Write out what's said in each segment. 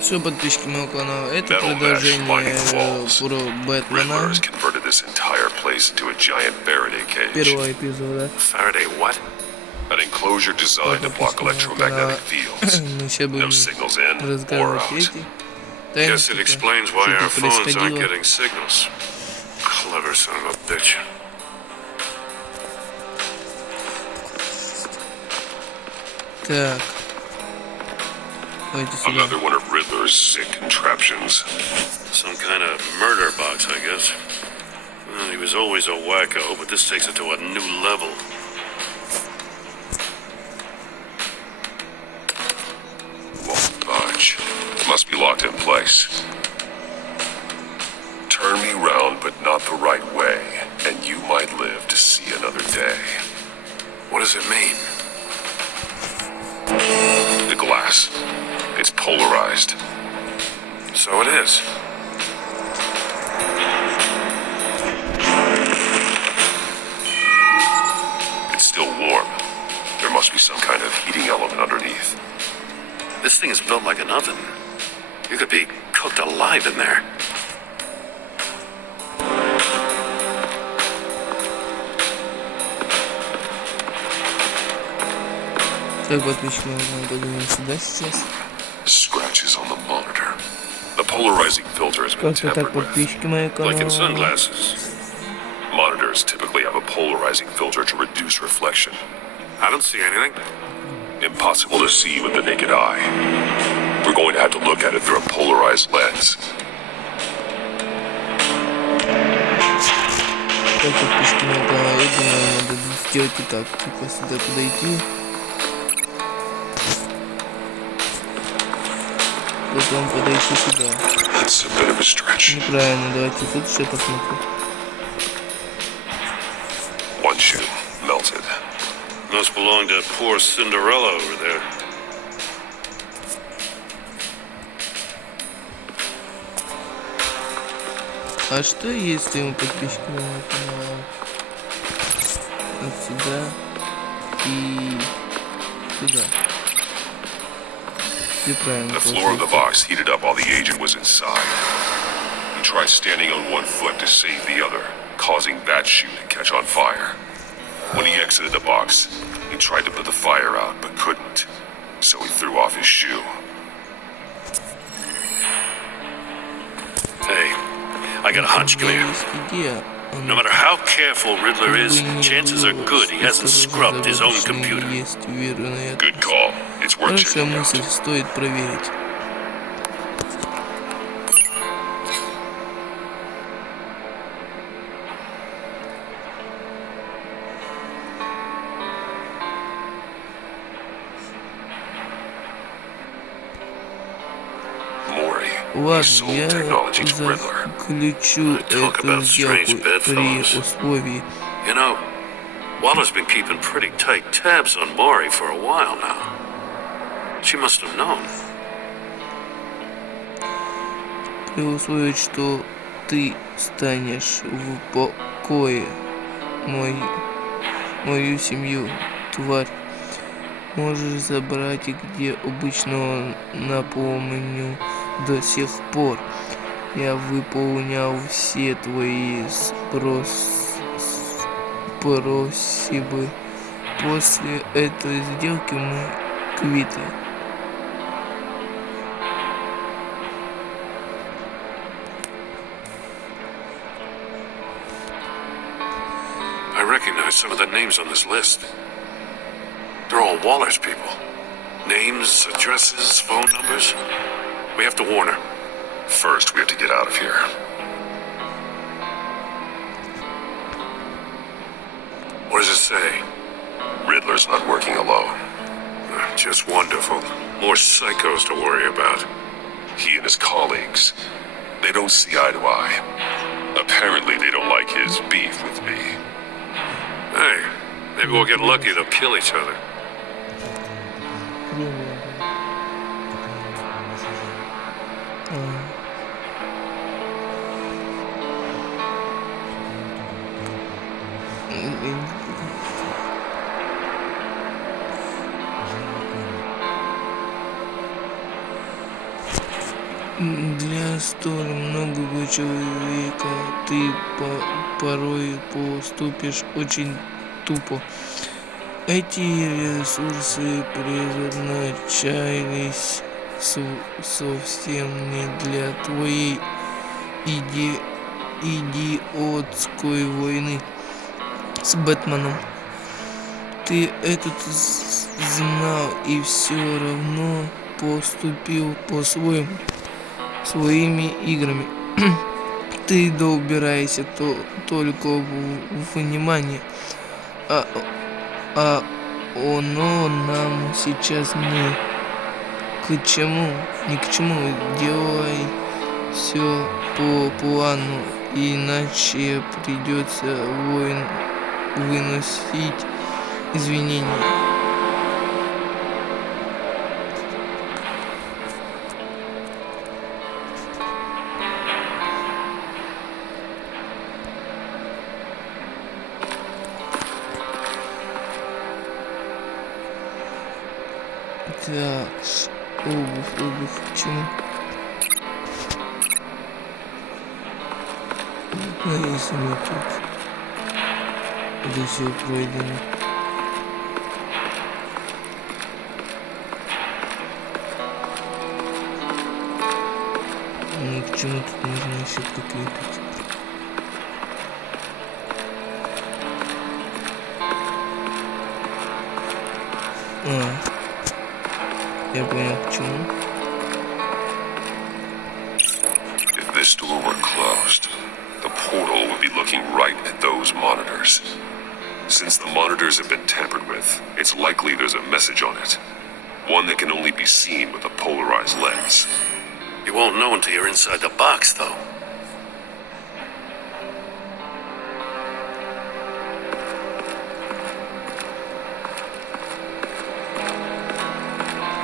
Все, подписчики моего канала, это продолжение про Бэтмена. Первого эпизода. Мы сейчас будем разговаривать третий. Тайна, что происходило. Так. Another one of Riddler's sick contraptions. Some kind of murder box, I guess. Well, he was always a wacko, but this takes it to a new level. Won't budge. Must be locked in place. Turn me round, but not the right way, and you might live to see another day. What does it mean? The glass. It's polarized. So it is. It's still warm. There must be some kind of heating element underneath. This thing is built like an oven. You could be cooked alive in there. Так, подписчики, мы подумаем сюда сейчас. Scratches on the monitor. The polarizing filter has been tampered with. Like in sunglasses. Monitors typically have a polarizing filter to reduce reflection. I don't see anything. Impossible to see with the naked eye. We're going to have to look at it through a polarized lens. Так, подписчики моего канала, я думаю, надо сделать и так. Типа сюда подойти. Потом подойти сюда. Неправильно, давайте тут все посмотрим. One shoe melted. Must belong to poor Cinderella over there. А что если мы подписчикам моего канала вот сюда и сюда? The floor of the box heated up while the agent was inside. He tried standing on one foot to save the other, causing that shoe to catch on fire. When he exited the box, he tried to put the fire out, but couldn't, so he threw off his shoe. Hey, I got a hunch, come here. No matter how careful Riddler is, chances are good he hasn't scrubbed his own computer. Good call. It's worth checking out. Мысль, стоит проверить. Ладно, я заключу эту сделку при условии. You know, Waller's been keeping pretty tight tabs on Maury for a while now. She must have known. При условии, что ты станешь в покое мою семью, тварь. Можешь забрать, где обычно напомню. До сих пор я выполнял все твои просьбы. После этой сделки мы квиты. I recognize some of the names on this list. They're all Waller's people. Names, addresses, phone numbers. We have to warn her. First, we have to get out of here. What does it say? Riddler's not working alone. Just wonderful. More psychos to worry about. He and his colleagues, they don't see eye to eye. Apparently, they don't like his beef with me. Hey, maybe we'll get lucky they'll kill each other. Для столь многого человека ты порой поступишь очень тупо. Эти ресурсы предназначались совсем не для твоей идиотской войны с Бэтменом. Ты это знал и все равно поступил по-своему, своими играми. Ты добираешься только внимания, а оно нам сейчас ни к чему. Делай все по плану, иначе придется выносить извинения. Так, обувь, почему? Ну, если мы тут до сего пройдем. Ну, к чему тут можно еще прикрепить? Я понял, почему. If this door were closed, the portal would be looking right at those monitors. Since the monitors have been tampered with, it's likely there's a message on it. One that can only be seen with a polarized lens. You won't know until you're inside the box, though.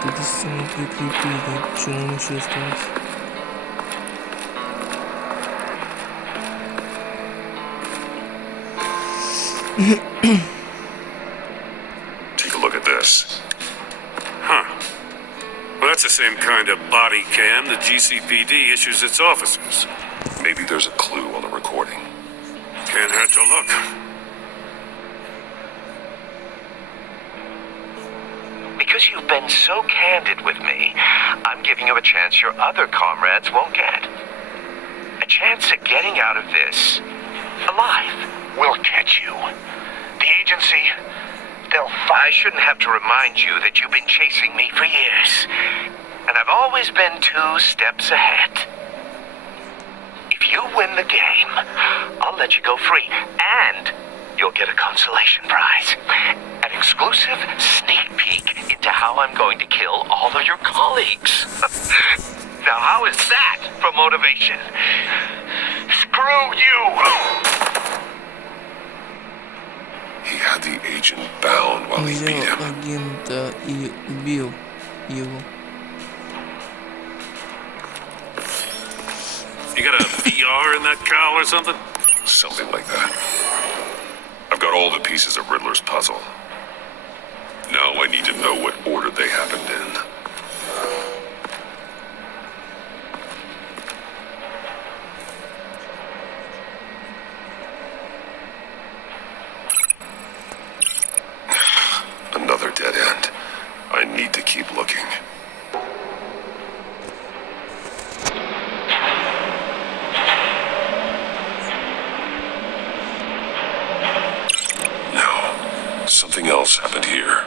Эта стена прикрепили, что нам еще осталось? Take a look at this. Huh. Well, that's the same kind of body cam the GCPD issues its officers. Maybe there's a clue on the recording. Can't hurt to look. Because you've been so candid with me, I'm giving you a chance your other comrades won't get. A chance at getting out of this alive. We'll catch you. The agency, I shouldn't have to remind you that you've been chasing me for years. And I've always been 2 steps ahead. If you win the game, I'll let you go free. And you'll get a consolation prize. An exclusive sneak peek into how I'm going to kill all of your colleagues. Now, how is that for motivation? Screw you! He had the agent bound while he beat Взял him. агента и убил его. You got a VR in that cowl or something? Something like that. I've got all the pieces of Riddler's puzzle. Now I need to know what order they happened in. Another dead end. I need to keep looking. No. Something else happened here.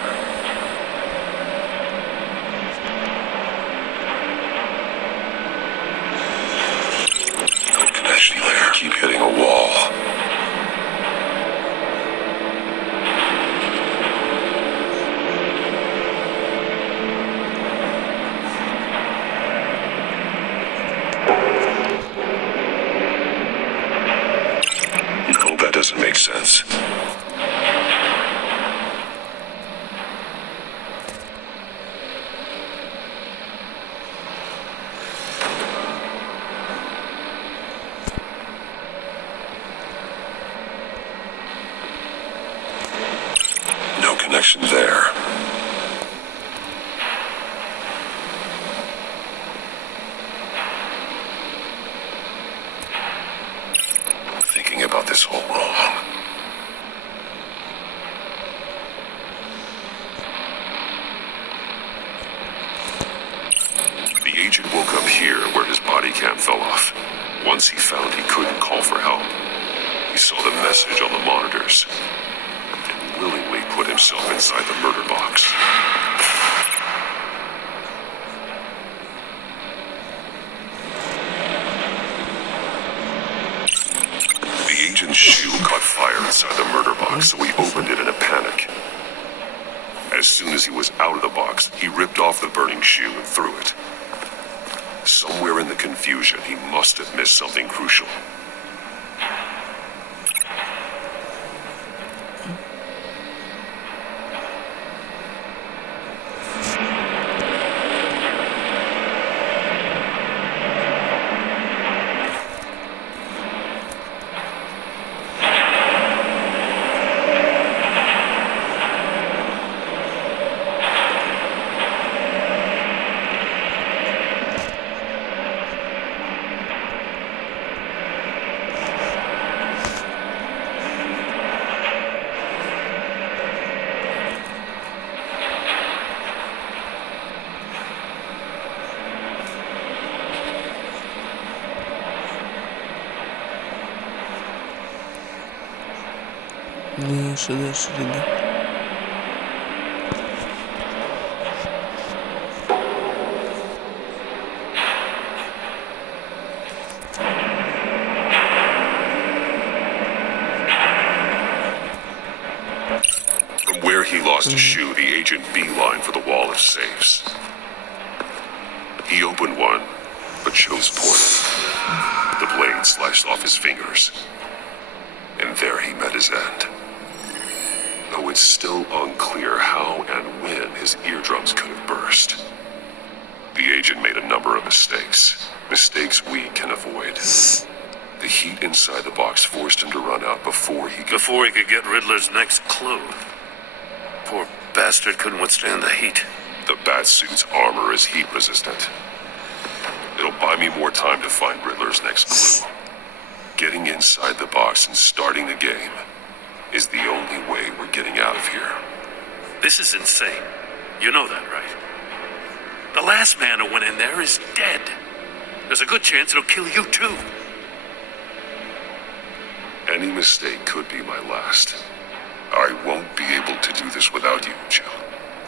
No connection there. Keep hitting a wall. No, that doesn't make sense. No connection there. this all wrong. The agent woke up here where his body cam fell off. Once he found he couldn't call for help, he saw the message on the monitors and willingly put himself inside the murder box. The agent's shoe caught fire inside the murder box, so he opened it in a panic. As soon as he was out of the box, he ripped off the burning shoe and threw it. Somewhere in the confusion, he must have missed something crucial. Ну, что дальше, ребят? From where he lost his shoe, the agent beelined for the wall of safes. He opened one, but chose poorly. The blade sliced off his fingers. And there he met his end. Though it's still unclear how and when his eardrums could have burst. The agent made a number of mistakes. Mistakes we can avoid. The heat inside the box forced him to run out before he could get Riddler's next clue. Poor bastard couldn't withstand the heat. The Batsuit's armor is heat resistant. It'll buy me more time to find Riddler's next clue. Getting inside the box and starting the game is the only way we're getting out of here. This is insane. You know that, right? The last man who went in there is dead. There's a good chance it'll kill you too. Any mistake could be my last. I won't be able to do this without you, Jill.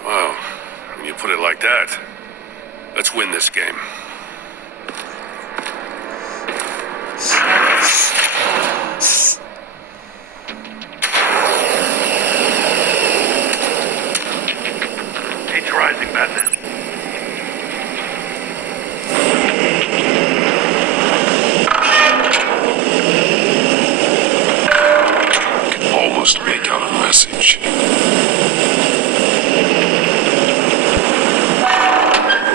Wow, when you put it like that, let's win this game. Heat's rising, Batman. Almost make out a message.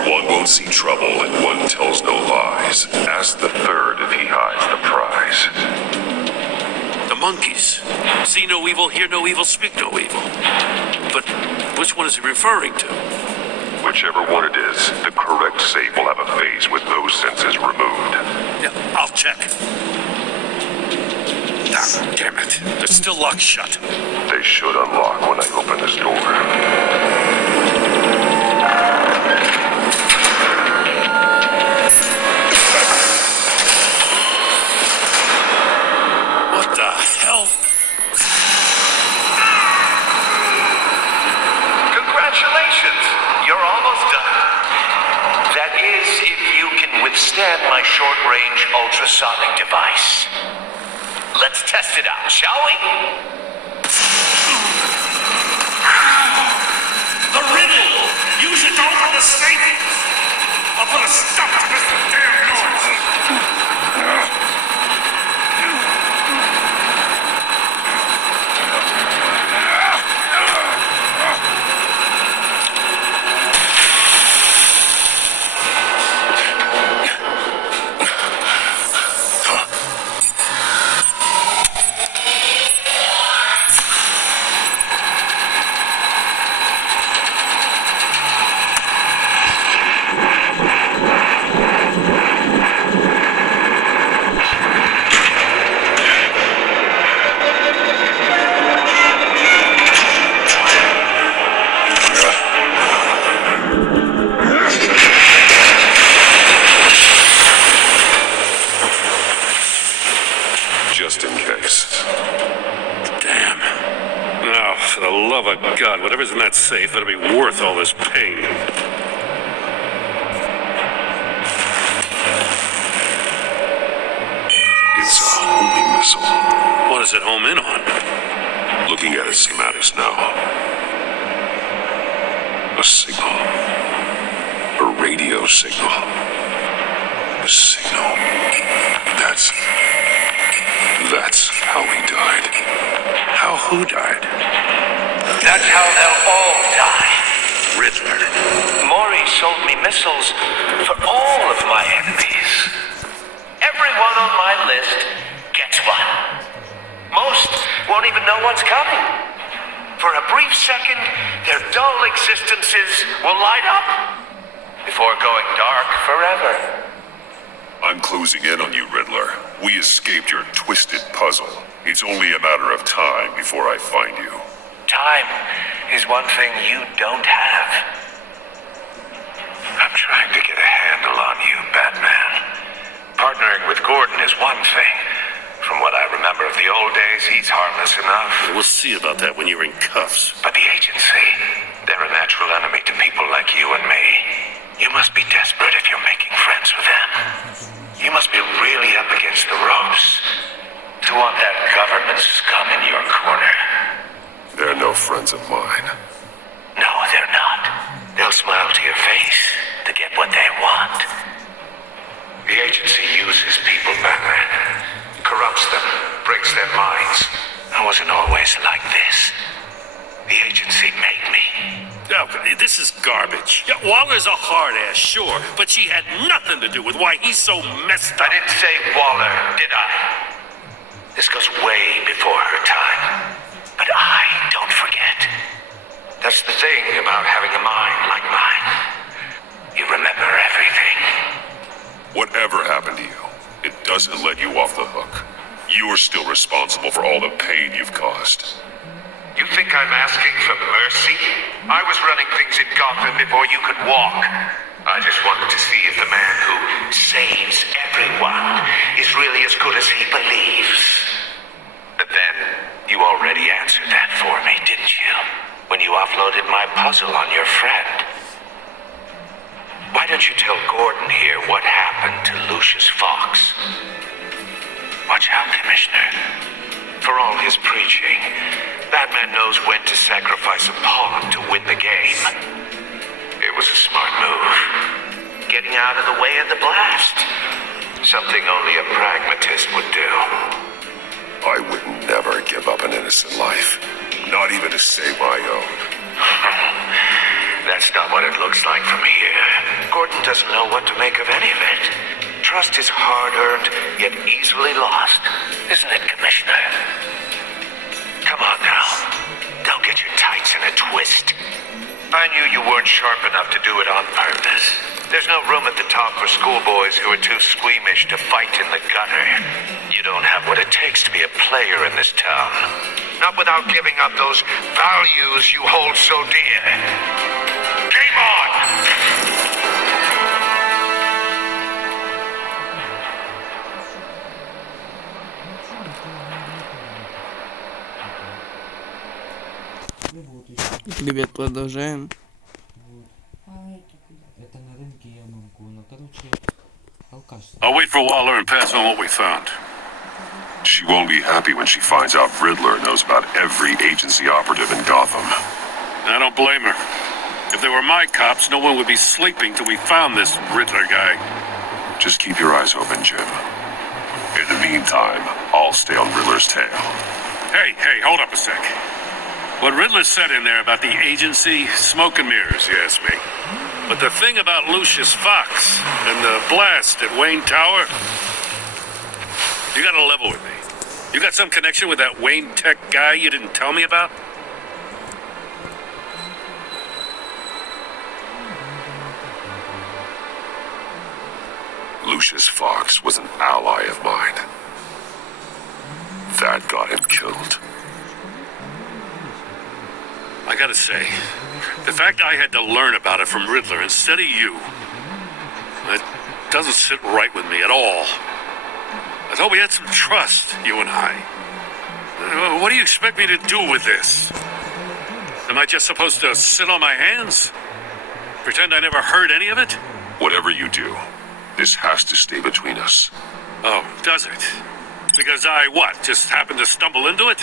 One won't see trouble and one tells no lies. Ask the third if he hides the prize. The monkeys. See no evil, hear no evil, speak no evil. But which one is he referring to? Whichever one it is, the correct safe will have a phase with those senses removed. Yeah, I'll check. Ah, damn it. They're still locked shut. They should unlock when I open this door. What the hell? Congratulations! You're almost done. That is, if you can withstand my short-range ultrasonic device. Let's test it out, shall we? The riddle! Use it to open the safe! I'll put a stop to this damn noise! love of God, whatever's in that safe better be worth all this pain. It's a homing missile. What does it home in on? Looking at its schematics now. A signal. A radio signal. A signal. That's how he died. How who died? That's how they'll all die. Riddler. Maury sold me missiles for all of my enemies. Everyone on my list gets one. Most won't even know what's coming. For a brief second, their dull existences will light up before going dark forever. I'm closing in on you, Riddler. We escaped your twisted puzzle. It's only a matter of time before I find you. Time is one thing you don't have. I'm trying to get a handle on you, Batman. Partnering with Gordon is one thing. From what I remember of the old days, he's harmless enough. We'll see about that when you're in cuffs. But the agency, they're a natural enemy to people like you and me. You must be desperate if you're making friends with them. You must be really up against the ropes to want that government scum in your corner. They're no friends of mine. No, they're not. They'll smile to your face to get what they want. The agency uses people, Batman. Corrupts them, breaks their minds. I wasn't always like this. The agency made me. Oh, this is garbage. Yeah, Waller's a hard ass, sure, but she had nothing to do with why he's so messed I up. didn't say Waller, did I? This goes way before her time. But I don't forget. That's the thing about having a mind like mine. You remember everything. Whatever happened to you, it doesn't let you off the hook. You're still responsible for all the pain you've caused. You think I'm asking for mercy? I was running things in Gotham before you could walk. I just wanted to see if the man who saves everyone is really as good as he believes. But then, you already answered that for me, didn't you? When you offloaded my puzzle on your friend. Why don't you tell Gordon here what happened to Lucius Fox? Watch out, Commissioner. For all his preaching, Batman knows when to sacrifice a pawn to win the game. It was a smart move. Getting out of the way of the blast. Something only a pragmatist would do. I would never give up an innocent life. Not even to save my own. That's not what it looks like from here. Gordon doesn't know what to make of any of it. Trust is hard-earned, yet easily lost. Isn't it, Commissioner? Come on now. Don't get your tights in a twist. I knew you weren't sharp enough to do it on purpose. There's no room at the top for schoolboys who are too squeamish to fight in the gutter. You don't have what it takes to be a player in this town. Not without giving up those values you hold so dear. Game on! Ребят, продолжаем. Это на рынке я могу. Ну, короче, алкаш. I'll wait for Waller and pass on what we found. She won't be happy when she finds out Riddler knows about every agency operative in Gotham. I don't blame her. If they were my cops, no one would be sleeping till we found this Riddler guy. Just keep your eyes open, Jim. In the meantime, I'll stay on Riddler's tail. Hey, hold up a sec. What Riddler said in there about the agency, smoke and mirrors, you ask me. But the thing about Lucius Fox and the blast at Wayne Tower, you gotta level with me. You got some connection with that Wayne Tech guy you didn't tell me about? Lucius Fox was an ally of mine. That got him killed. I gotta say, the fact I had to learn about it from Riddler instead of you, it doesn't sit right with me at all. I thought we had some trust, you and I. What do you expect me to do with this? Am I just supposed to sit on my hands? Pretend I never heard any of it? Whatever you do, this has to stay between us. Oh, does it? Because I, what, just happened to stumble into it?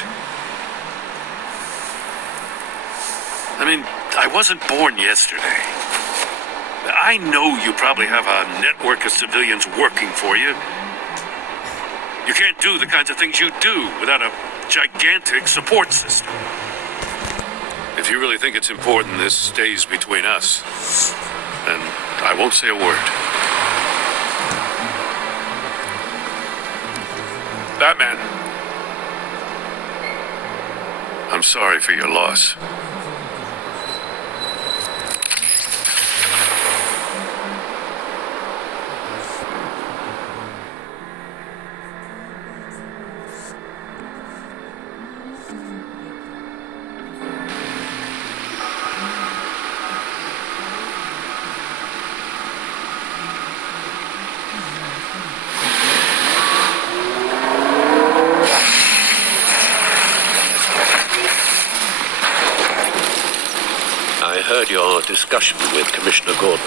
I mean, I wasn't born yesterday. I know you probably have a network of civilians working for you. You can't do the kinds of things you do without a gigantic support system. If you really think it's important this stays between us, then I won't say a word. Batman. I'm sorry for your loss. I heard your discussion with Commissioner Gordon.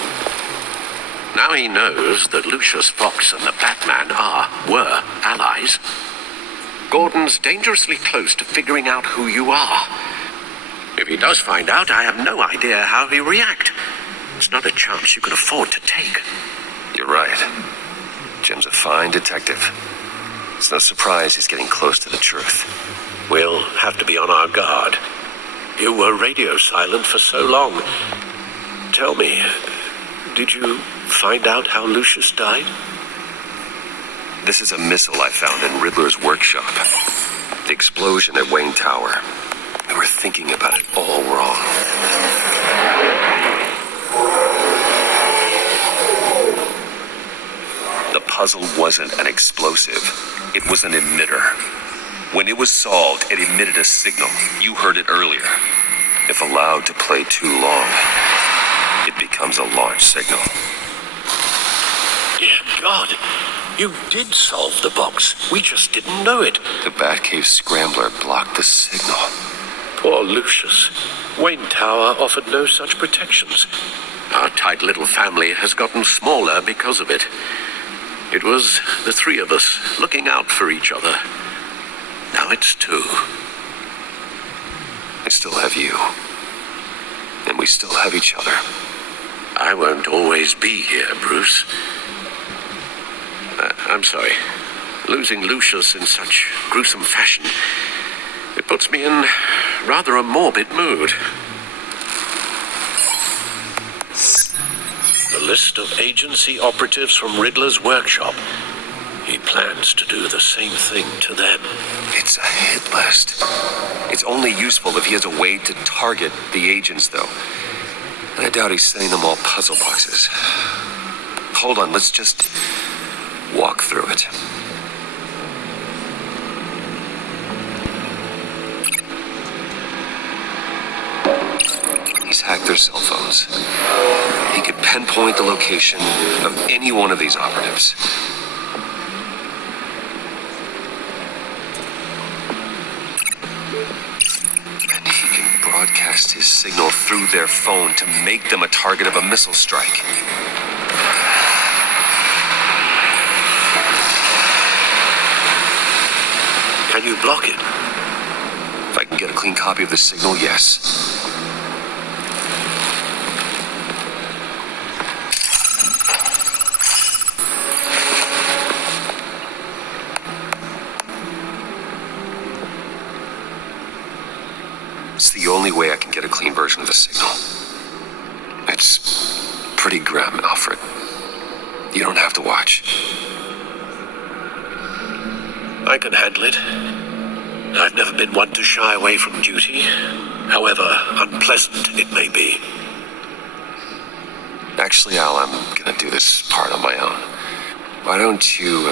Now he knows that Lucius Fox and the Batman were allies. Gordon's dangerously close to figuring out who you are. If he does find out, I have no idea how he'll react. It's not a chance you can afford to take. You're right. Jim's a fine detective. It's no surprise he's getting close to the truth. We'll have to be on our guard. You were radio silent for so long. Tell me, did you find out how Lucius died? This is a missile I found in Riddler's workshop. The explosion at Wayne Tower. We were thinking about it all wrong. The puzzle wasn't an explosive. It was an emitter. When it was solved, it emitted a signal. You heard it earlier. If allowed to play too long, it becomes a launch signal. Dear God, you did solve the box. We just didn't know it. The Batcave scrambler blocked the signal. Poor Lucius. Wayne Tower offered no such protections. Our tight little family has gotten smaller because of it. It was the three of us looking out for each other. Now it's two. I still have you. And we still have each other. I won't always be here, Bruce. I'm sorry. Losing Lucius in such gruesome fashion, it puts me in rather a morbid mood. The list of agency operatives from Riddler's workshop. He plans to do the same thing to them. It's a hit list. It's only useful if he has a way to target the agents, though. And I doubt he's sending them all puzzle boxes. Hold on, let's just walk through it. He's hacked their cell phones. He could pinpoint the location of any one of these operatives. And he can broadcast his signal through their phone to make them a target of a missile strike. Can you block it? If I can get a clean copy of the signal, yes. It's the only way I can get a clean version of the signal. It's pretty grim, Alfred. You don't have to watch. I can handle it. I've never been one to shy away from duty, however unpleasant it may be. Actually, Al, I'm gonna do this part on my own. Why don't you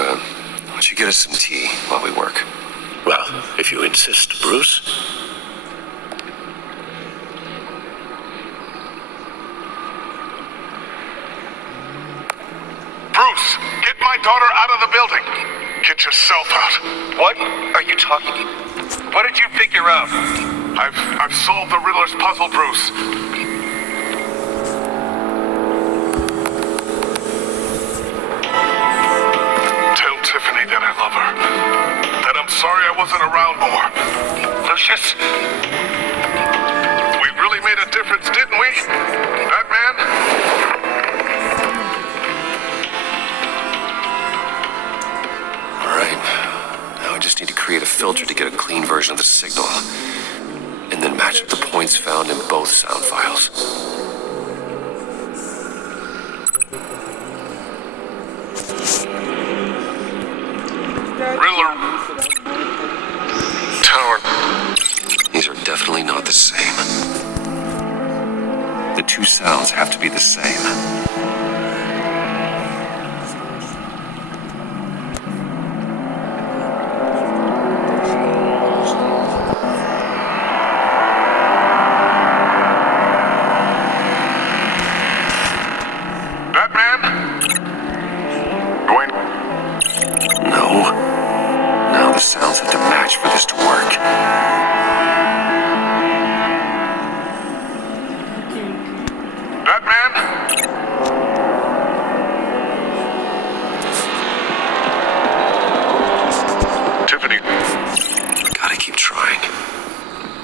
get us some tea while we work? Well, if you insist, Bruce. Bruce, get my daughter out of the building. Get yourself out. What are you talking? What did you figure out? I've solved the Riddler's puzzle, Bruce. Tell Tiffany that I love her. That I'm sorry I wasn't around more. Lucius, we really made a difference, didn't we? Batman? Alright. Now I just need to create a filter to get a clean version of the signal. And then match up the points found in both sound files. Riddler. Tower. These are definitely not the same. The two sounds have to be the same. Batman? Dwayne? No. Now the sounds have to match for this to work. Batman? Tiffany. Gotta keep trying.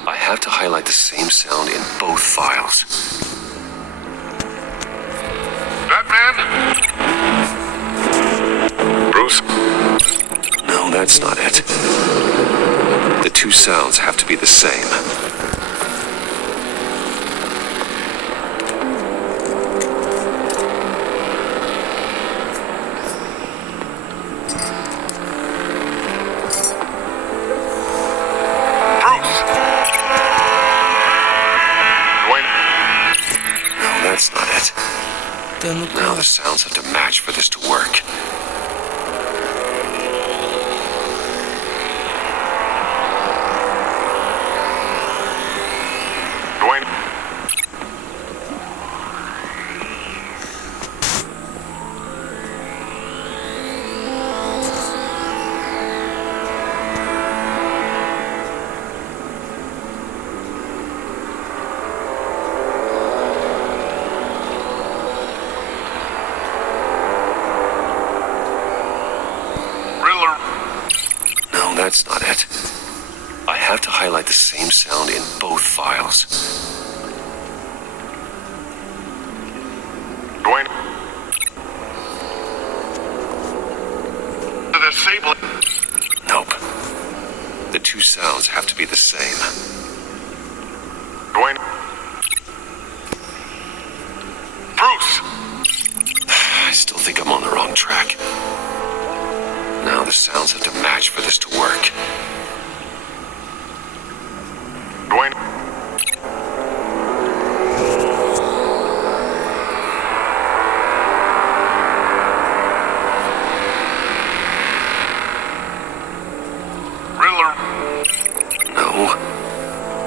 I have to highlight the same sound in both files. Batman? Bruce? No, that's not it. The two sounds have to be the same. Bruce! Dwayne? No, that's not it. Да ну Now the sounds have to match for this to work. Dwayne? Riddler? No, that's not it. I have to highlight the same sound in both files. Dwayne? The disabling. Nope. The two sounds have to be the same. Dwayne? Bruce! I still think I'm on the wrong track. Now the sounds have to match for this to work. Dwayne? Riddler? No.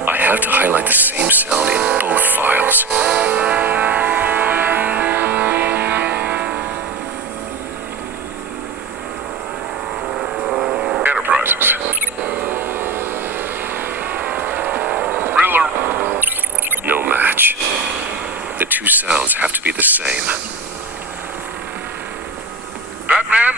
I have to highlight the same sound in both files. Enterprises. Riddler? No match. The two sounds have to be the same. Batman?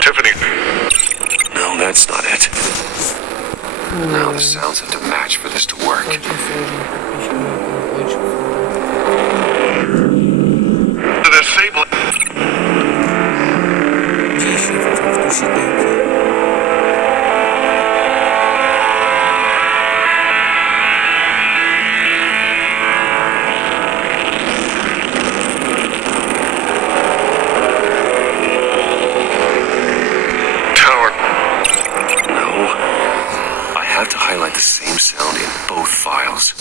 Tiffany? No, that's not it. Now the sounds have to match for this to work. очень сложно, подписчикам, очень сложно. The disabling. Где еще включить найти? Tower. No. I have to highlight the same sound in both files.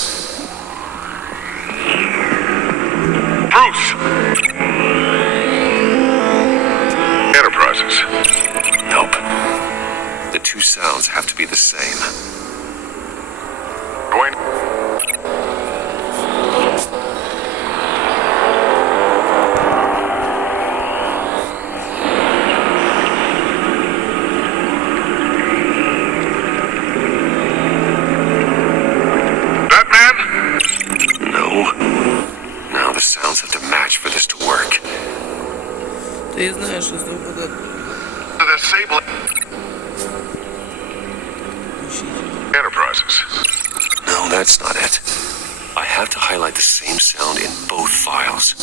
Ты знаешь, что куда The disabling Enterprises. No, that's not it. I have to highlight the same sound in both files.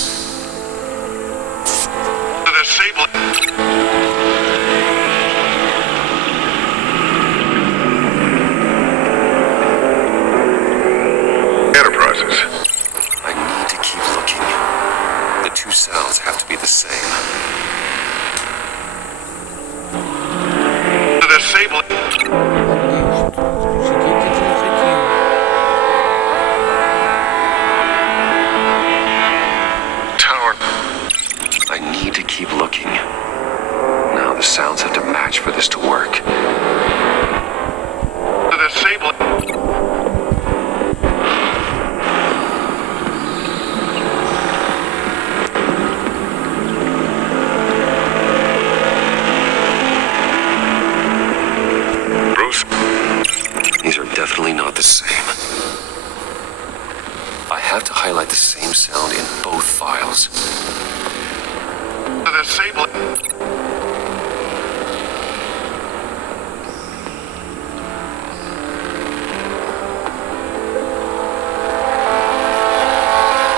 The disabling Enterprises. I need to keep looking. The two sounds have to be the same. The disabling tower. I need to keep looking. Now the sounds have to match for this to work. The disabling Bruce. These are definitely not the same. I have to highlight the same sound in both files. The disabling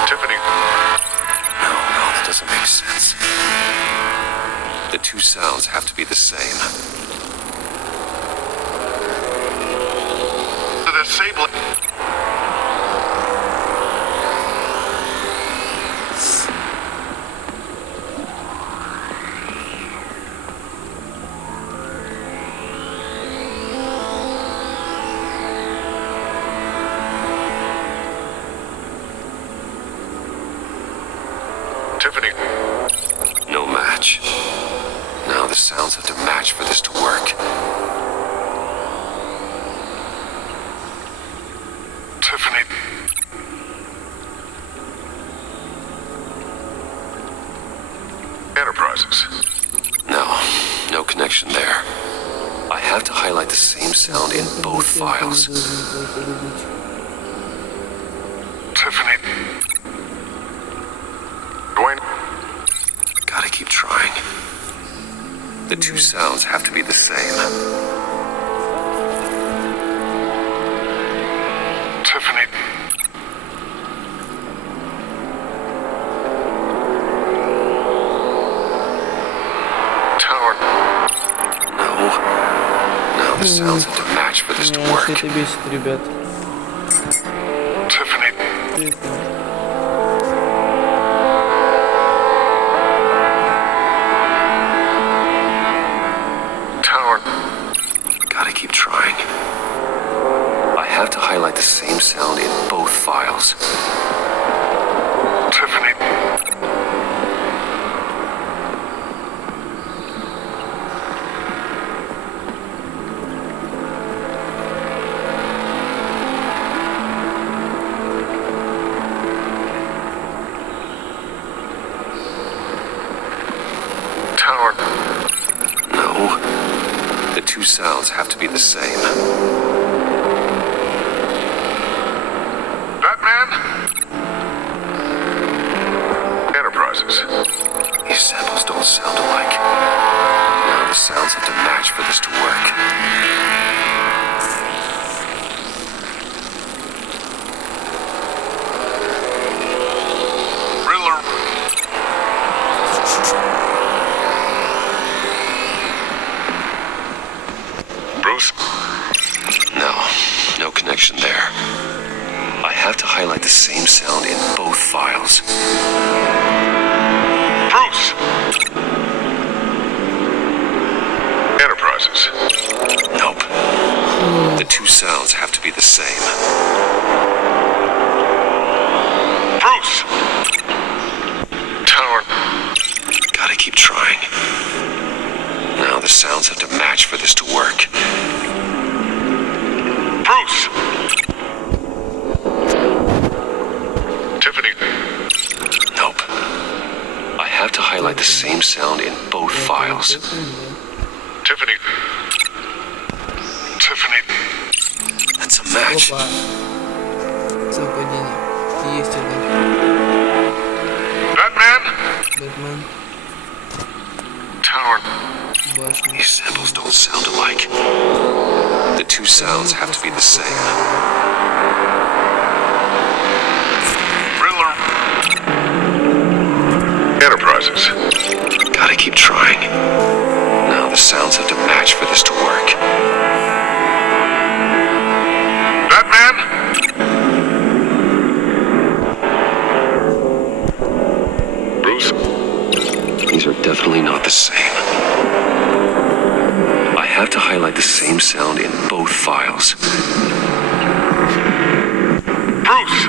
Tiffany. No, that doesn't make sense. The two sounds have to be the same. The disabling Tiffany. No match. Now the sounds have to match for this to work. Tiffany. Enterprises. No connection there. I have to highlight the same sound in both files. Tiffany. Dwayne. Gotta keep trying. The two sounds have to be the same. Tiffany. Tower. No. Now the sounds have to match for this to work. это бесит, ребят. Tiffany. Tower. Gotta keep trying. I have to highlight the same sound in both files. Tiffany. Tower. No. The two sounds have to be the same. Batman. Enterprises. These samples don't sound alike. Now the sounds have to match for this to work. Riddler. Bruce. No connection there. I have to highlight the same sound in both files. Bruce. Enterprises. Nope. The two sounds have to be the same. Bruce. Tower. Gotta keep trying. Now the sounds have to match for this to work. Bruce. Tiffany. Nope. I have to highlight the same sound in both files. Tiffany. Tiffany. That's a match. Опа. Совпадение. Есть это. Batman. Бэтмен. Tower. Башня. These samples don't sound alike. The two sounds have to be the same. Riddler. Enterprises. Gotta keep trying. Now the sounds have to match for this to work. Batman? Bruce? These are definitely not the same. I have to highlight the same sound in both files. Bruce?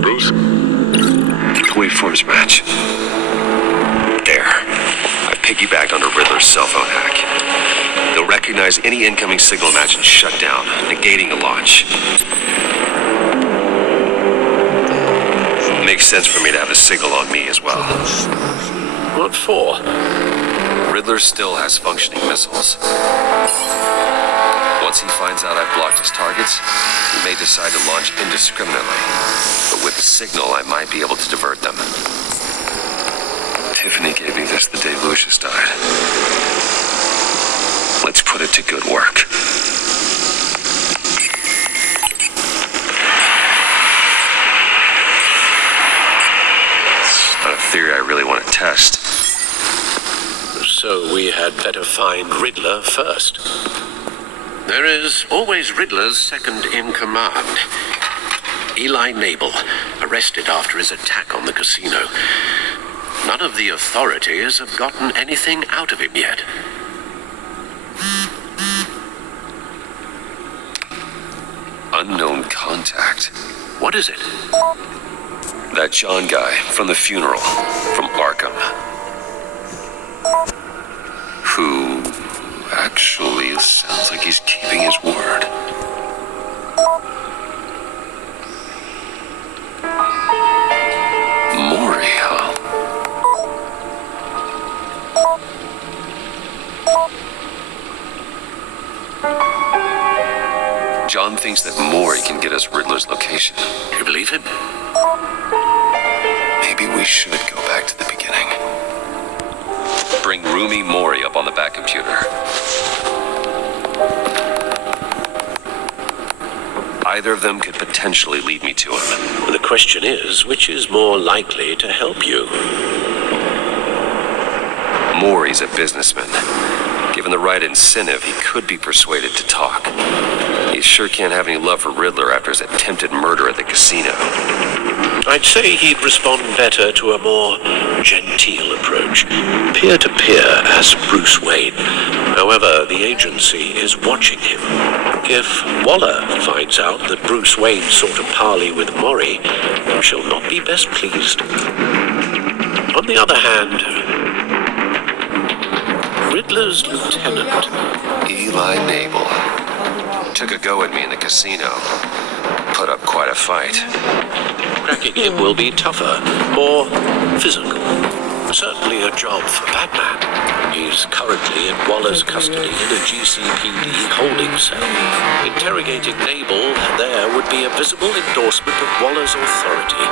Bruce? The waveforms match. There. I piggybacked onto Riddler's cell phone hack. They'll recognize any incoming signal match and shut down, negating the launch. Makes sense for me to have a signal on me as well. What for? Riddler still has functioning missiles. Once he finds out I've blocked his targets, he may decide to launch indiscriminately. But with the signal, I might be able to divert them. Tiffany gave me this the day Lucius died. Let's put it to good work. It's not a theory I really want to test. So we had better find Riddler first. There is always Riddler's second in command. Eli Nabel, arrested after his attack on the casino. None of the authorities have gotten anything out of him yet. Unknown contact. What is it? That John guy from the funeral, from Arkham. Who actually sounds like he's keeping his word. Maury, huh? John thinks that Maury can get us Riddler's location. You believe him? Maybe we should go back to the beginning. Bring Roomy Maury up on the back computer. Either of them could potentially lead me to him. The question is, which is more likely to help you? Maury's a businessman. Given the right incentive, he could be persuaded to talk. He sure can't have any love for Riddler after his attempted murder at the casino. I'd say he'd respond better to a more genteel approach, peer-to-peer as Bruce Wayne. However, the agency is watching him. If Waller finds out that Bruce Wayne sought a parley with Maury, she'll not be best pleased. On the other hand, Riddler's lieutenant, Eli Nabel took a go at me in the casino. Put up quite a fight. cracking him will be tougher, more physical. Certainly a job for Batman. He's currently in Waller's custody in a GCPD holding cell. Interrogating Nabel there would be a visible endorsement of Waller's authority.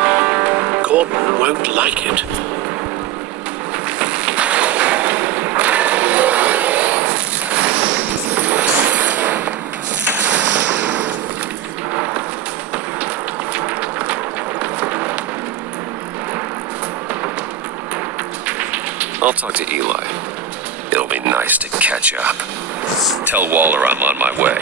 Gordon won't like it. I'll talk to Eli. It'll be nice to catch up. Tell Waller I'm on my way.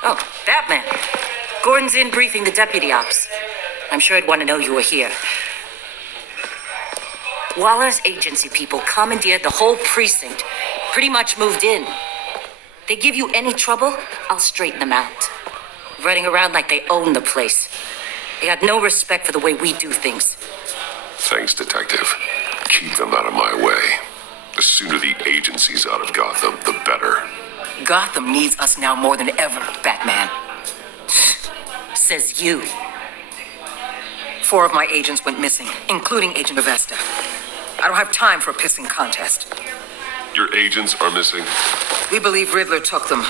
Oh, Batman. Gordon's in briefing the deputy ops. I'm sure I'd want to know you were here. Waller's agency people commandeered the whole precinct. Pretty much moved in. They give you any trouble, I'll straighten them out. Running around like they own the place. They got no respect for the way we do things. Thanks, Detective. Keep them out of my way. The sooner the agency's out of Gotham, the better. Gotham needs us now more than ever, Batman. Says you. 4 of my agents went missing, including Agent Avesta. I don't have time for a pissing contest. Your agents are missing? We believe Riddler took them.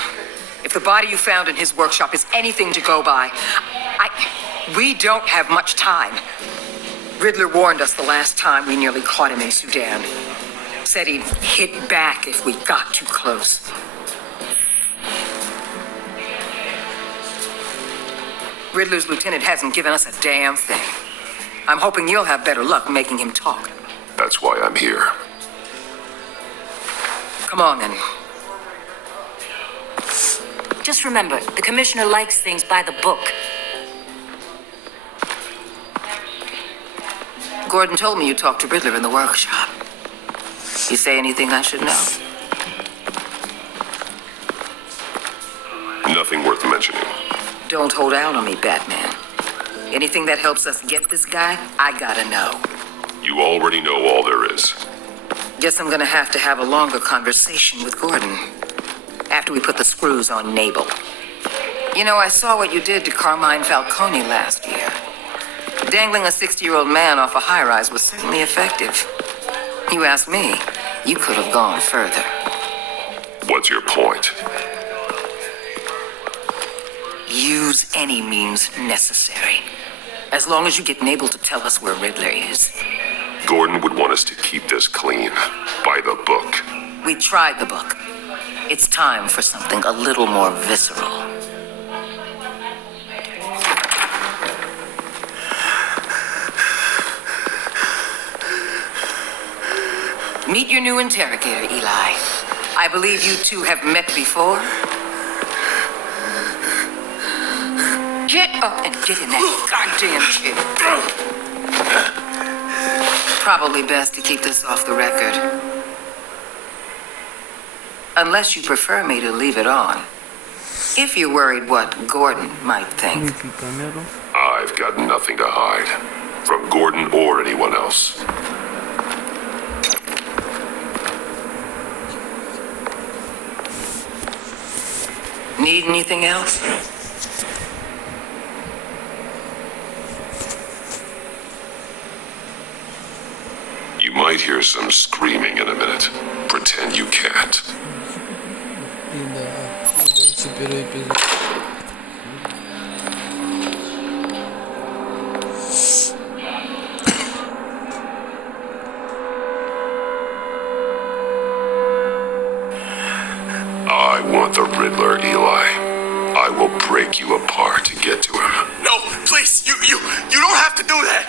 If the body you found in his workshop is anything to go by, we don't have much time. Riddler warned us the last time we nearly caught him in Sudan. Said he'd hit back if we got too close. Riddler's lieutenant hasn't given us a damn thing. I'm hoping you'll have better luck making him talk. That's why I'm here. Come on, then. Just remember, the commissioner likes things by the book. Gordon told me you talked to Riddler in the workshop. You say anything I should know? Nothing worth mentioning. Don't hold out on me, Batman. Anything that helps us get this guy, I gotta know. You already know all there is. Guess I'm gonna have to have a longer conversation with Gordon. After we put the screws on Nabel. You know, I saw what you did to Carmine Falcone last year. Dangling a 60-year-old man off a high-rise was certainly effective. You ask me, you could have gone further. What's your point? Use any means necessary. As long as you get Nabel to tell us where Riddler is. Gordon would want us to keep this clean. By the book. We tried the book. It's time for something a little more visceral. Meet your new interrogator, Eli. I believe you two have met before. Get up and get in that goddamn chair. Probably best to keep this off the record. Unless you prefer me to leave it on. If you're worried what Gordon might think. I've got nothing to hide. From Gordon or anyone else. Need anything else? You might hear some screaming in a minute. Pretend you can't. Первый эпизод. I want the Riddler, Eli. I will break you apart to get to him. No, please, you don't have to do that.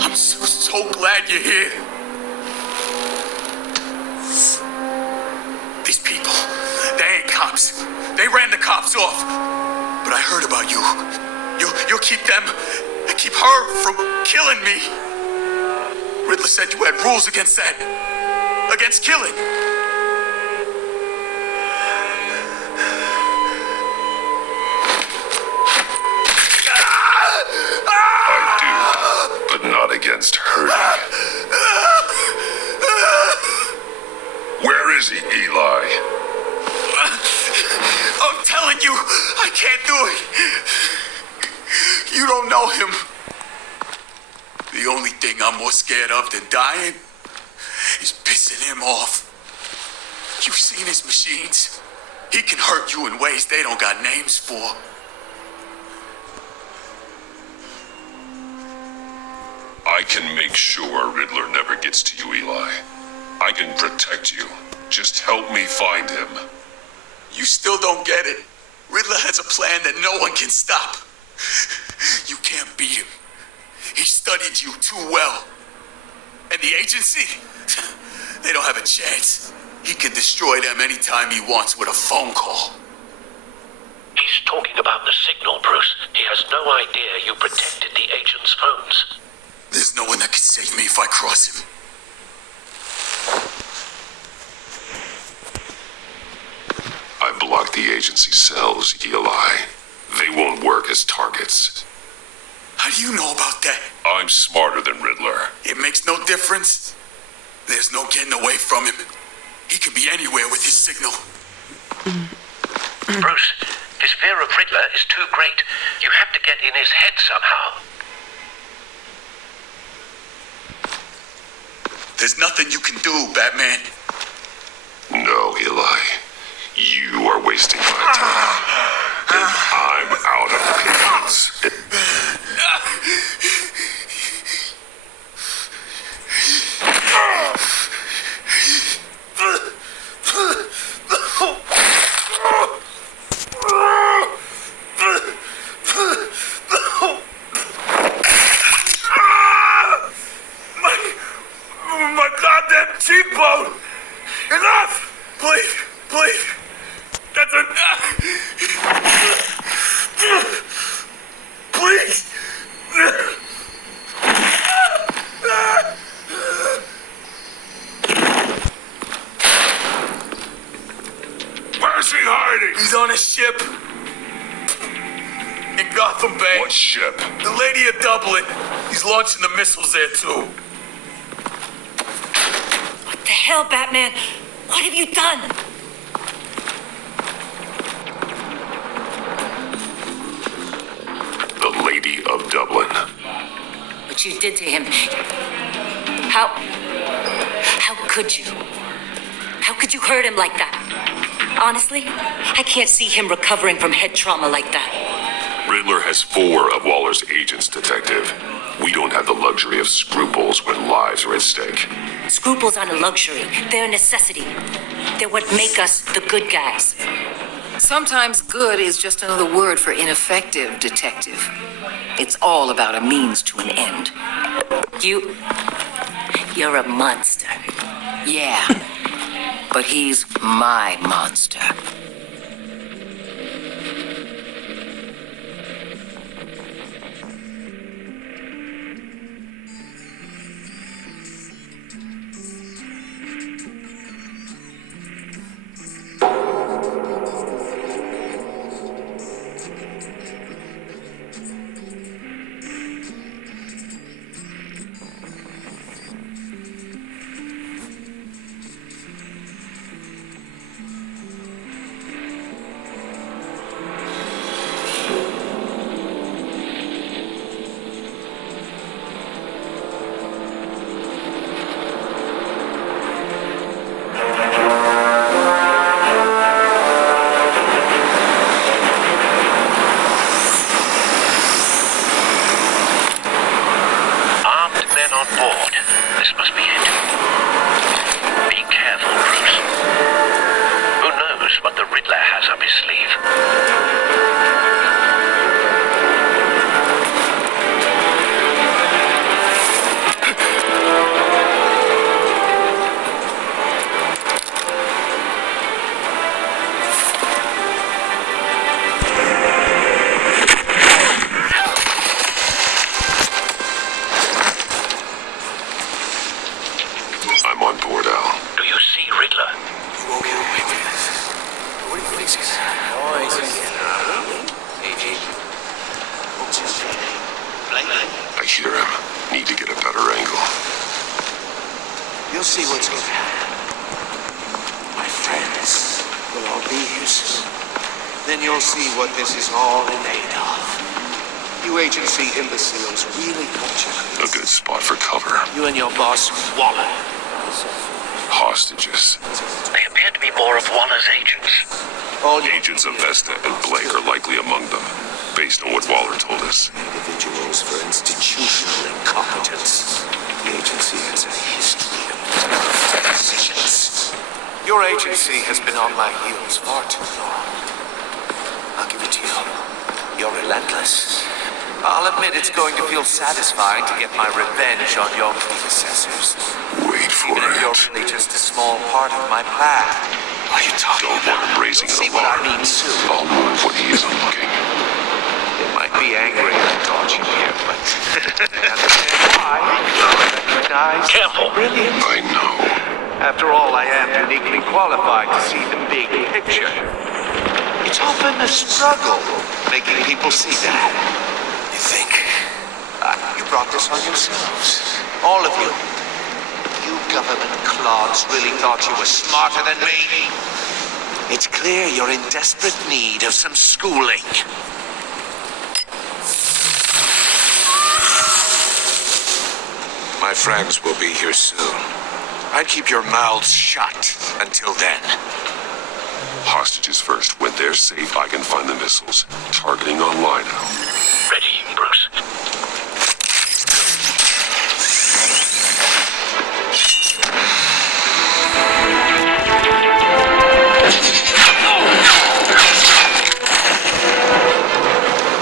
I'm so glad you're here. These people, they ain't cops. They ran the cops off. But I heard about you. You'll keep them, keep her from killing me. Riddler said you had rules against that. Against killing. I do, but not against hurting. Where is he, Eli? I'm telling you, I can't do it. You don't know him. The only thing I'm more scared of than dying is pissing him off. You've seen his machines. He can hurt you in ways they don't got names for. I can make sure Riddler never gets to you, Eli. I can protect you. Just help me find him. You still don't get it. Riddler has a plan that no one can stop. You can't beat him. He studied you too well. And the agency, they don't have a chance. He can destroy them anytime he wants with a phone call. He's talking about the signal, Bruce. He has no idea you protected the agent's phones. There's no one that can save me if I cross him. off the agency cells, Eli. They won't work as targets. How do you know about that? I'm smarter than Riddler. It makes no difference. There's no getting away from him. He could be anywhere with his signal. Bruce, his fear of Riddler is too great. You have to get in his head somehow. There's nothing you can do, Batman. No, Eli. You are wasting my time. And I'm out of patience. My goddamn cheekbone! Enough! Please, please. That's enough. Please. Where's he hiding? He's on a ship in Gotham Bay. What ship? The Lady of Dublin. He's launching the missiles there too. What the hell, Batman? What have you done? The Lady of Dublin. What you did to him. How could you? How could you hurt him like that? Honestly, I can't see him recovering from head trauma like that. Riddler has 4 of Waller's agents, Detective. We don't have the luxury of scruples when lives are at stake. Scruples aren't a luxury. They're a necessity. They're what make us the good guys. Sometimes good is just another word for ineffective, Detective. It's all about a means to an end. You're a monster. Yeah, but he's my monster. I hear him. Need to get a better angle. You'll see what's going to happen. My friends will all be here soon. Then you'll see what this is all made of. You agency imbeciles really cut you. A good spot for cover. You and your boss, Waller. Hostages. They appear to be more of Waller's agents. All Agents of Vesta and Blake are likely among them, based on what Waller told us. individuals for institutional incompetence. The agency has a history of decisions. Your agency has been on my heels far too long. I'll give it to you. You're relentless. I'll admit it's going to feel satisfying to get my revenge on your predecessors. Wait for Even if you're it. really just a small part of my plan. What are you talking Don't about? want him raising See an what I alarm. mean soon. I'll move when he isn't looking. It might be angry I taught you here, but at the same time, I recognize Careful. brilliance. I know. After all, I am uniquely qualified to see the big picture. It's often a struggle making people see that. You think? You brought this on yourselves. All of you. You government clods really thought you were smarter than me. It's clear you're in desperate need of some schooling. My friends will be here soon. I'd keep your mouths shut until then. Hostages first. When they're safe, I can find the missiles. Targeting online. Ready, Bruce.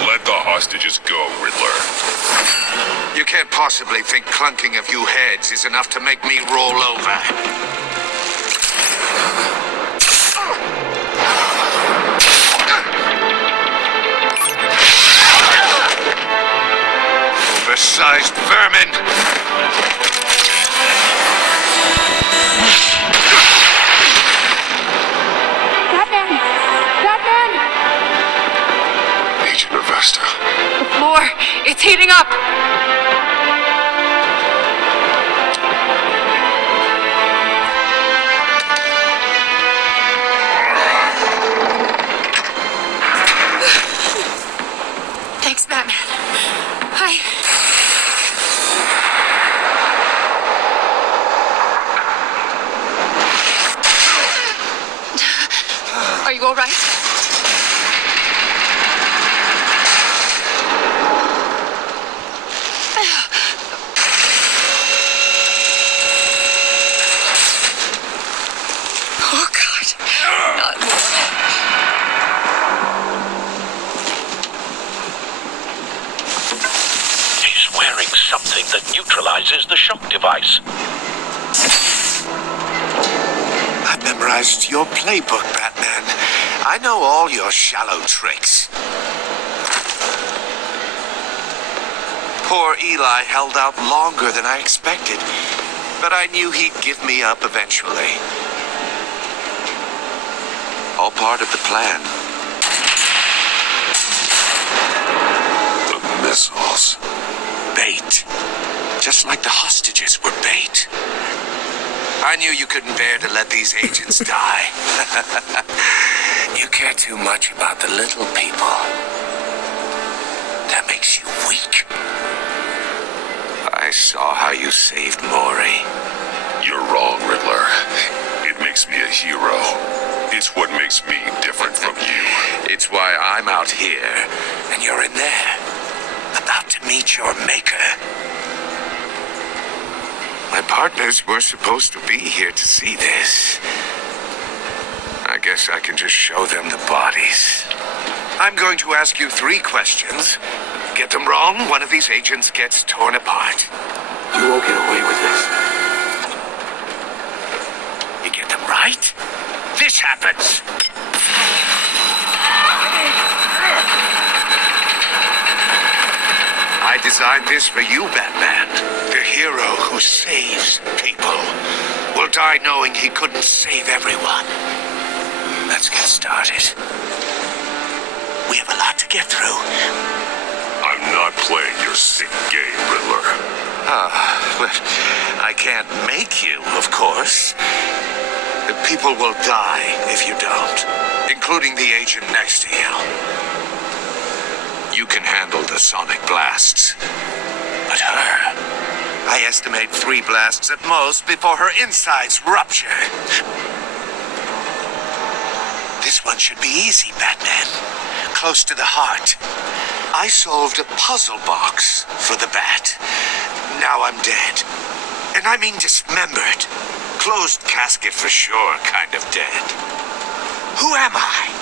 Let the hostages go, Riddler. You can't possibly think clunking a few heads is enough to make me roll over. Oversized vermin! Batman! Batman! Agent Avesta. The floor, it's heating up! Thanks, Batman. Are you all right? Oh, God. Not more. He's wearing something that neutralizes the shock device. I've memorized your playbook, Batman. I know all your shallow tricks. Poor Eli held out longer than I expected, but I knew he'd give me up eventually. All part of the plan. The missiles. Bait. Just like the hostages were bait. I knew you couldn't bear to let these agents die. You care too much about the little people. That makes you weak. I saw how you saved Maury. You're wrong, Riddler. It makes me a hero. It's what makes me different from you. It's why I'm out here, and you're in there, about to meet your maker. My partners were supposed to be here to see this. I guess I can just show them the bodies. I'm going to ask you 3 questions. Get them wrong, one of these agents gets torn apart. You won't get away with this. You get them right, this happens. I designed this for you, Batman. The hero who saves people will die knowing he couldn't save everyone. Let's get started. We have a lot to get through. I'm not playing your sick game, Riddler. But I can't make you, of course. The people will die if you don't, including the agent next to you. You can handle the sonic blasts. But her, I estimate 3 blasts at most before her insides rupture. This one should be easy, Batman. Close to the heart. I solved a puzzle box for the bat. Now I'm dead. And I mean dismembered. Closed casket for sure, kind of dead. Who am I?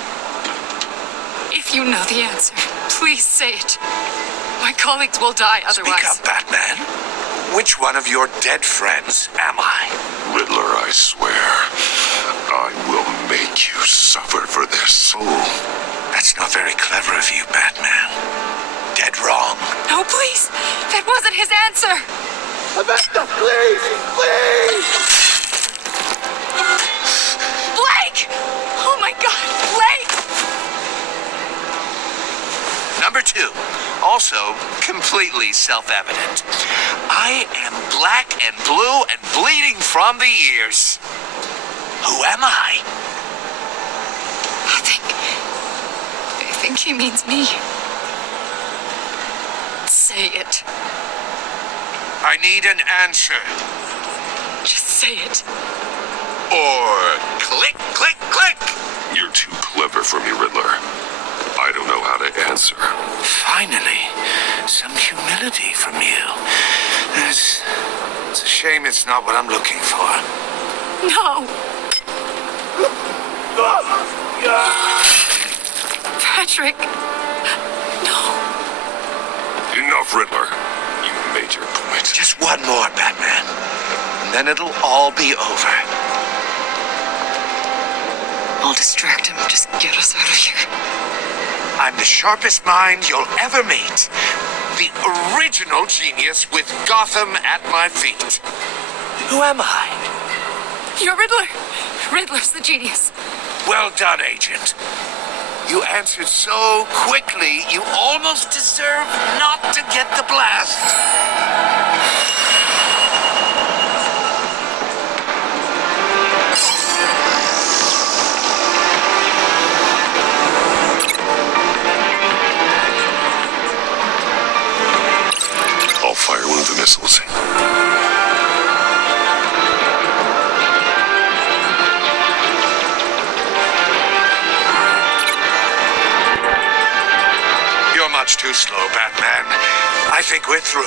If you know the answer, please say it. My colleagues will die otherwise. Speak up, Batman. Which one of your dead friends am I? Riddler, I swear. I will make you suffer for this. That's not very clever of you, Batman. Dead wrong. No, please. That wasn't his answer. Avesta, please! Please! Blake! Oh my God, Blake! too. Also, completely self-evident. I am black and blue and bleeding from the ears. Who am I? I think he means me. Say it. I need an answer. Just say it. Or click, click, click. You're too clever for me, Riddler. I don't know how to answer. Finally, some humility from you. It's a shame it's not what I'm looking for. No. Patrick. No. Enough, Riddler. You made your point. Just one more, Batman. And then it'll all be over. I'll distract him. Just get us out of here. I'm the sharpest mind you'll ever meet. The original genius with Gotham at my feet. Who am I? You're Riddler. Riddler's the genius. Well done, Agent. You answered so quickly, you almost deserve not to get the blast. I'll fire one of the missiles. You're much too slow, Batman. I think we're through.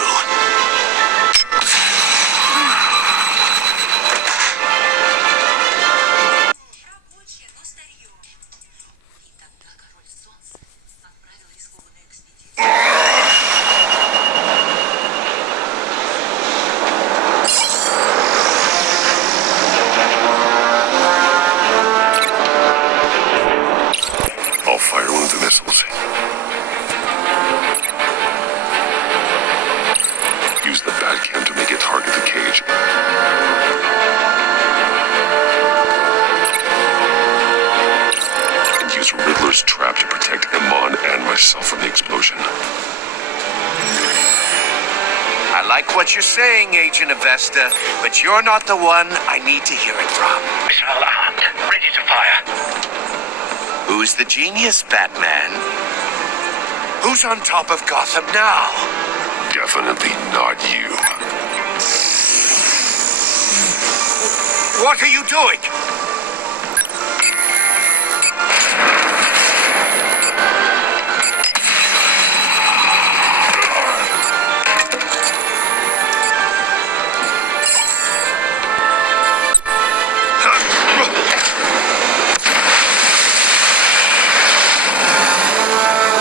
I'll fire one of the missiles. Use the Batcam to make it target the cage. And use Riddler's trap to protect Iman and myself from the explosion. I like what you're saying, Agent Avesta, but you're not the one I need to hear it from. Missile armed, ready to fire. Who's the genius, Batman? Who's on top of Gotham now? Definitely not you. What are you doing?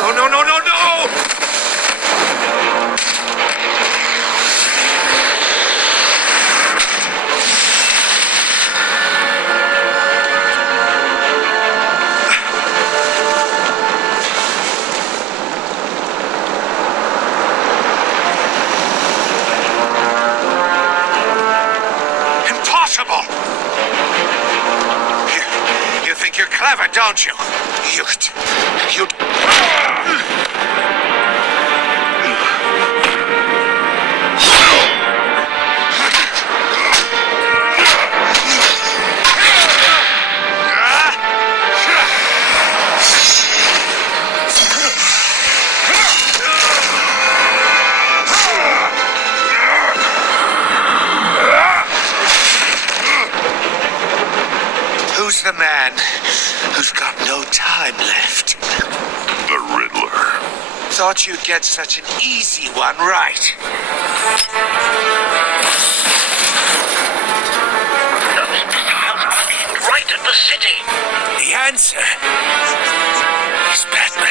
No, no, no, no, no! Impossible! You think you're clever, don't you? You... Who's the man who's got no time left? The Riddler. Thought you'd get such an easy one right. Those missiles are aimed right at the city. The answer is Batman.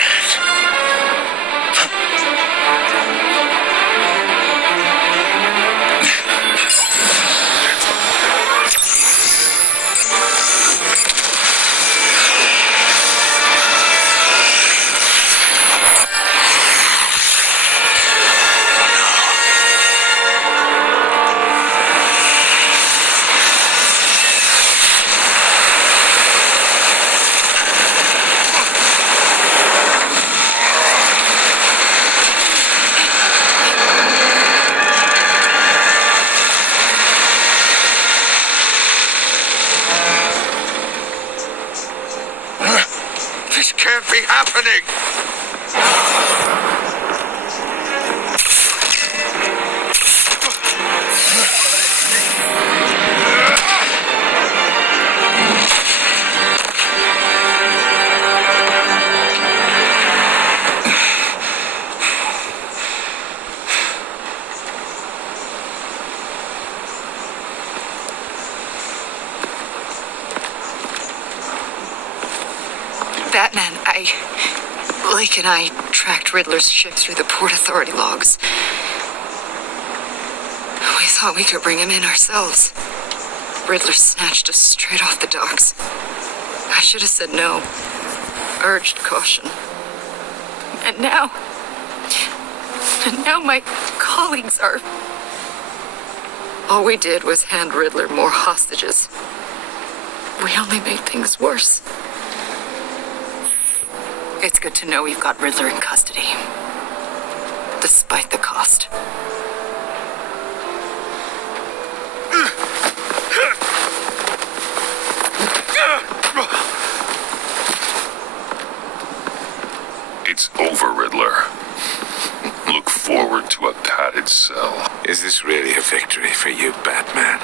happening? Batman, Blake and I tracked Riddler's ship through the Port Authority logs. We thought we could bring him in ourselves. Riddler snatched us straight off the docks. I should have said no. Urged caution. And now my colleagues are... All we did was hand Riddler more hostages. We only made things worse. It's good to know we've got Riddler in custody. Despite the cost. It's over, Riddler. Look forward to a padded cell. Is this really a victory for you, Batman?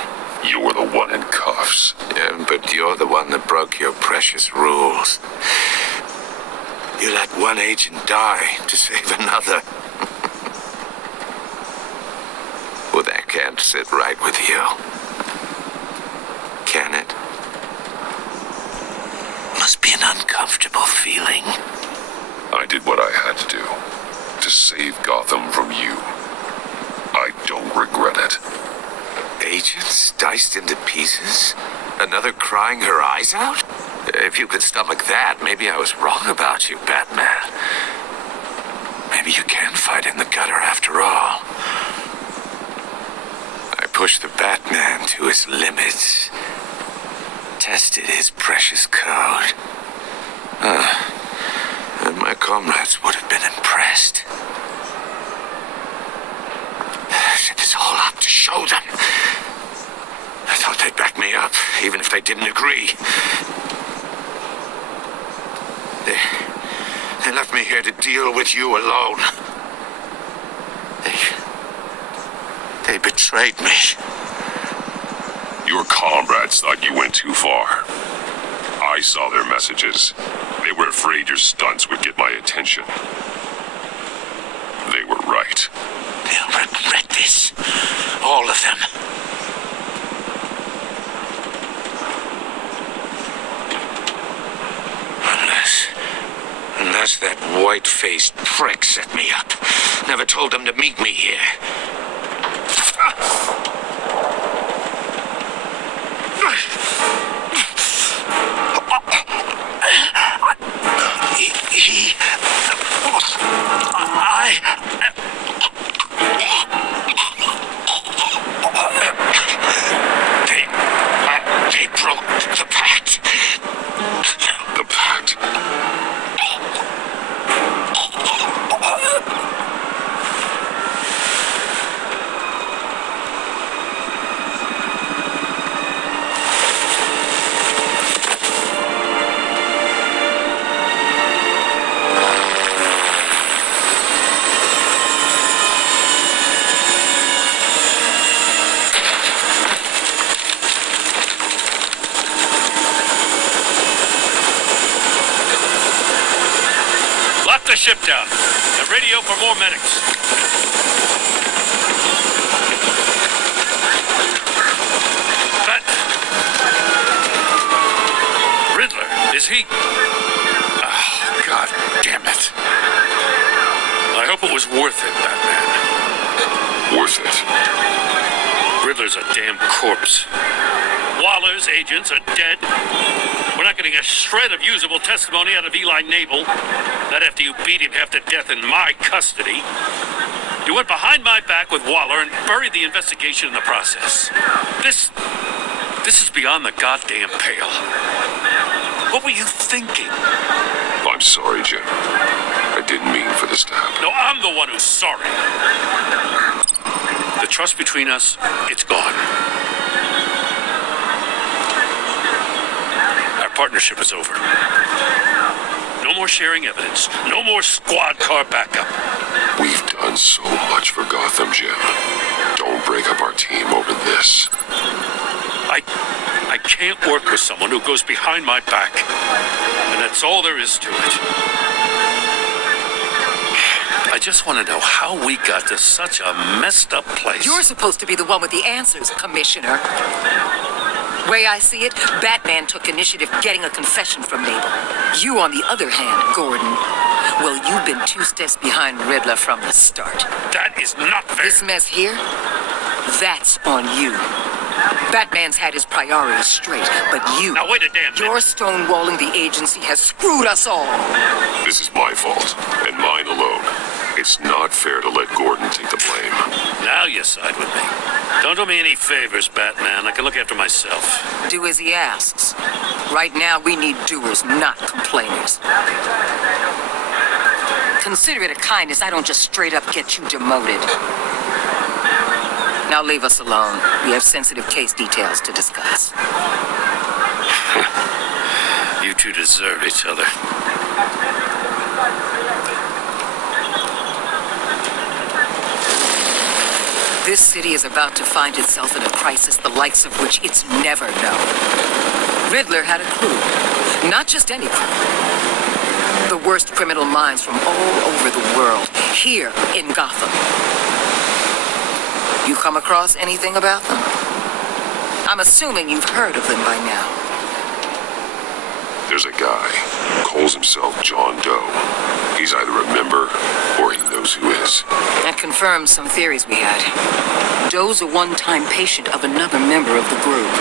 You're the one in cuffs. Yeah, but you're the one that broke your precious rules. You let one agent die to save another. Well, that can't sit right with you. Can it? Must be an uncomfortable feeling. I did what I had to do to save Gotham from you. I don't regret it. Agents diced into pieces? Another crying her eyes out? If you could stomach that, maybe I was wrong about you, Batman. Maybe you can fight in the gutter after all. I pushed the Batman to his limits. Tested his precious code. And my comrades would have been impressed. I set this all up to show them. I thought they'd back me up, even if they didn't agree. They left me here to deal with you alone. They betrayed me. Your comrades thought you went too far. I saw their messages. They were afraid your stunts would get my attention. They were right. They'll regret this. All of them. Unless that white-faced prick set me up. Never told them to meet me here. They broke the pact. The pact? Lock the ship down and radio for more medics. But Riddler, is he? Oh, God damn it. I hope it was worth it, Batman. Worth it? Riddler's a damn corpse. Waller's agents are dead. We're not getting a shred of usable testimony out of Eli Nabel. Not after you beat him half to death in my custody. You went behind my back with Waller and buried the investigation in the process. This is beyond the goddamn pale. What were you thinking? I'm sorry, Jim. I didn't mean for this to happen. No, I'm the one who's sorry. The trust between us, it's gone. Our partnership is over. No more sharing evidence. No more squad car backup. We've done so much for Gotham, Jim. Don't break up our team over this. I can't work with someone who goes behind my back. And that's all there is to it. I just want to know how we got to such a messed up place. You're supposed to be the one with the answers, Commissioner. Way I see it, Batman took initiative getting a confession from Mabel. You, on the other hand, Gordon, well, you've been 2 steps behind Riddler from the start. That is not fair. This mess here, that's on you. Batman's had his priorities straight, but you... Now wait a damn minute. Your stonewalling the agency has screwed us all. This is my fault, and mine alone. It's not fair to let Gordon take the blame. Now you side with me. Don't do me any favors, Batman. I can look after myself. Do as he asks. Right now, we need doers, not complainers. Consider it a kindness I don't just straight up get you demoted. Now leave us alone. We have sensitive case details to discuss. You two deserve each other. This city is about to find itself in a crisis the likes of which it's never known. Riddler had a clue. Not just any clue. The worst criminal minds from all over the world, here in Gotham. You come across anything about them? I'm assuming you've heard of them by now. There's a guy, calls himself John Doe. He's either a member or he knows who is. That confirms some theories we had. Doe's a one-time patient of another member of the group.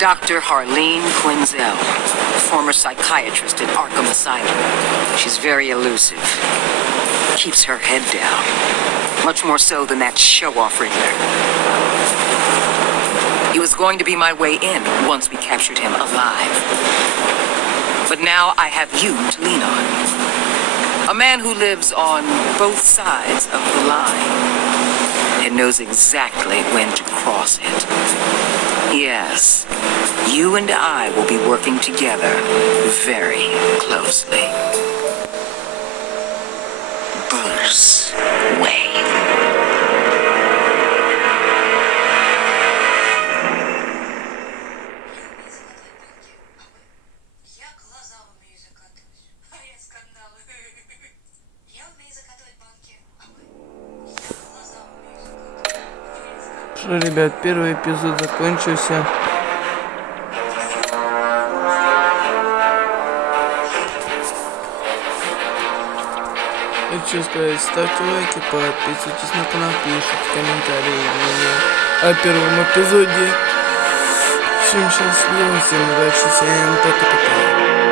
Dr. Harleen Quinzel, former psychiatrist at Arkham Asylum. She's very elusive. Keeps her head down. Much more so than that show-off Riddler. He was going to be my way in once we captured him alive. But now I have you to lean on. A man who lives on both sides of the line and knows exactly when to cross it. Yes, you and I will be working together very closely. Bruce Wayne. Что, ребят, первый эпизод закончился. Хочу сказать, ставьте лайки, подписывайтесь на канал, пишите комментарии о первом эпизоде. Всем счастливо, всем удачи, всем пока-пока.